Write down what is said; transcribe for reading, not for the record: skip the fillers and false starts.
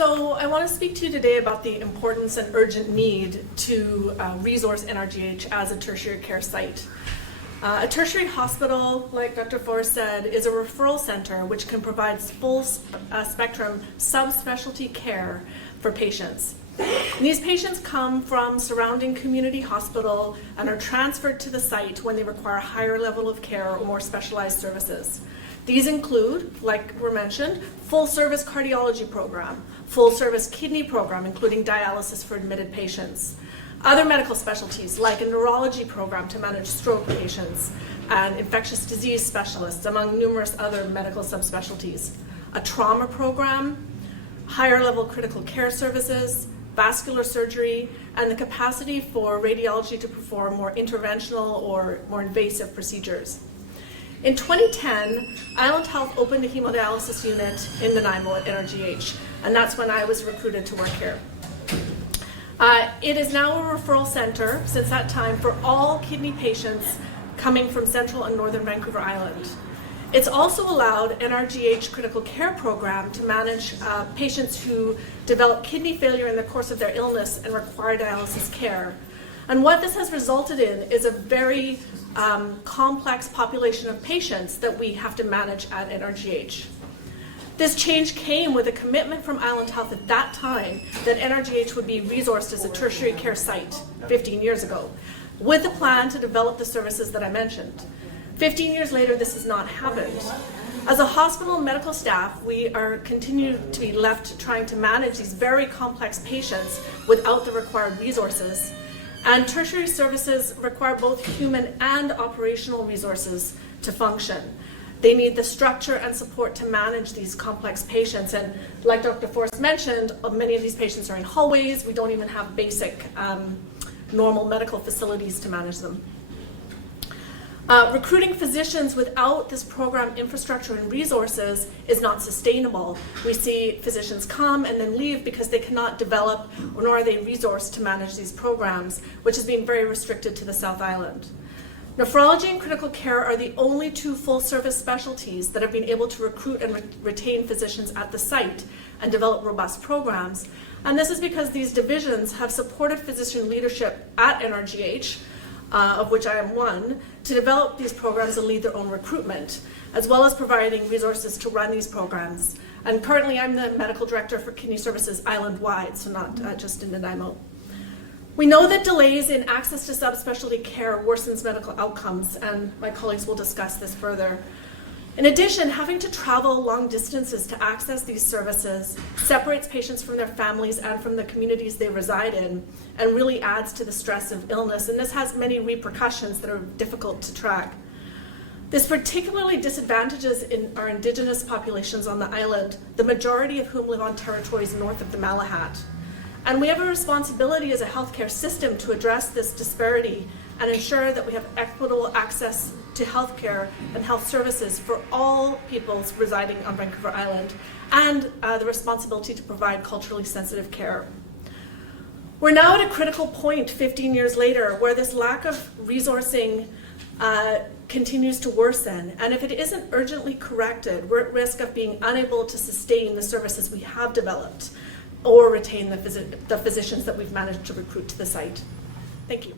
So I want to speak to you today about the importance and urgent need to resource NRGH as a tertiary care site. A tertiary hospital, like Dr. Forrest said, is a referral center which can provide full spectrum subspecialty care for patients. And these patients come from surrounding community hospital and are transferred to the site when they require a higher level of care or more specialized services. These include, like were mentioned, full-service cardiology program, full-service kidney program, including dialysis for admitted patients, other medical specialties like a neurology program to manage stroke patients, and infectious disease specialists, among numerous other medical subspecialties, a trauma program, higher-level critical care services, vascular surgery, and the capacity for radiology to perform more interventional or more invasive procedures. In 2010, Island Health opened a hemodialysis unit in Nanaimo at NRGH, and that's when I was recruited to work here. It is now a referral center since that time for all kidney patients coming from central and northern Vancouver Island. It's also allowed NRGH critical care program to manage patients who develop kidney failure in the course of their illness and require dialysis care. And what this has resulted in is a very complex population of patients that we have to manage at NRGH. This change came with a commitment from Island Health at that time that NRGH would be resourced as a tertiary care site 15 years ago, with a plan to develop the services that I mentioned. 15 years later, this has not happened. As a hospital and medical staff, we are continuing to be left trying to manage these very complex patients without the required resources. And tertiary services require both human and operational resources to function. They need the structure and support to manage these complex patients. And like Dr. Forrest mentioned, many of these patients are in hallways. We don't even have basic normal medical facilities to manage them. Recruiting physicians without this program infrastructure and resources is not sustainable. We see physicians come and then leave because they cannot develop nor are they resourced to manage these programs, which has been very restricted to the South Island. Nephrology and critical care are the only two full-service specialties that have been able to recruit and retain physicians at the site and develop robust programs. And this is because these divisions have supported physician leadership at NRGH, of which I am one, to develop these programs and lead their own recruitment, as well as providing resources to run these programs. And currently I'm the medical director for kidney services island-wide, so not just in Nanaimo. We know that delays in access to subspecialty care worsens medical outcomes, and my colleagues will discuss this further. In addition, having to travel long distances to access these services separates patients from their families and from the communities they reside in, and really adds to the stress of illness, and this has many repercussions that are difficult to track. This particularly disadvantages in our Indigenous populations on the island, the majority of whom live on territories north of the Malahat. And we have a responsibility as a healthcare system to address this disparity and ensure that we have equitable access to healthcare and health services for all peoples residing on Vancouver Island, and the responsibility to provide culturally sensitive care. We're now at a critical point 15 years later where this lack of resourcing continues to worsen, and if it isn't urgently corrected, we're at risk of being unable to sustain the services we have developed or retain the physicians that we've managed to recruit to the site. Thank you.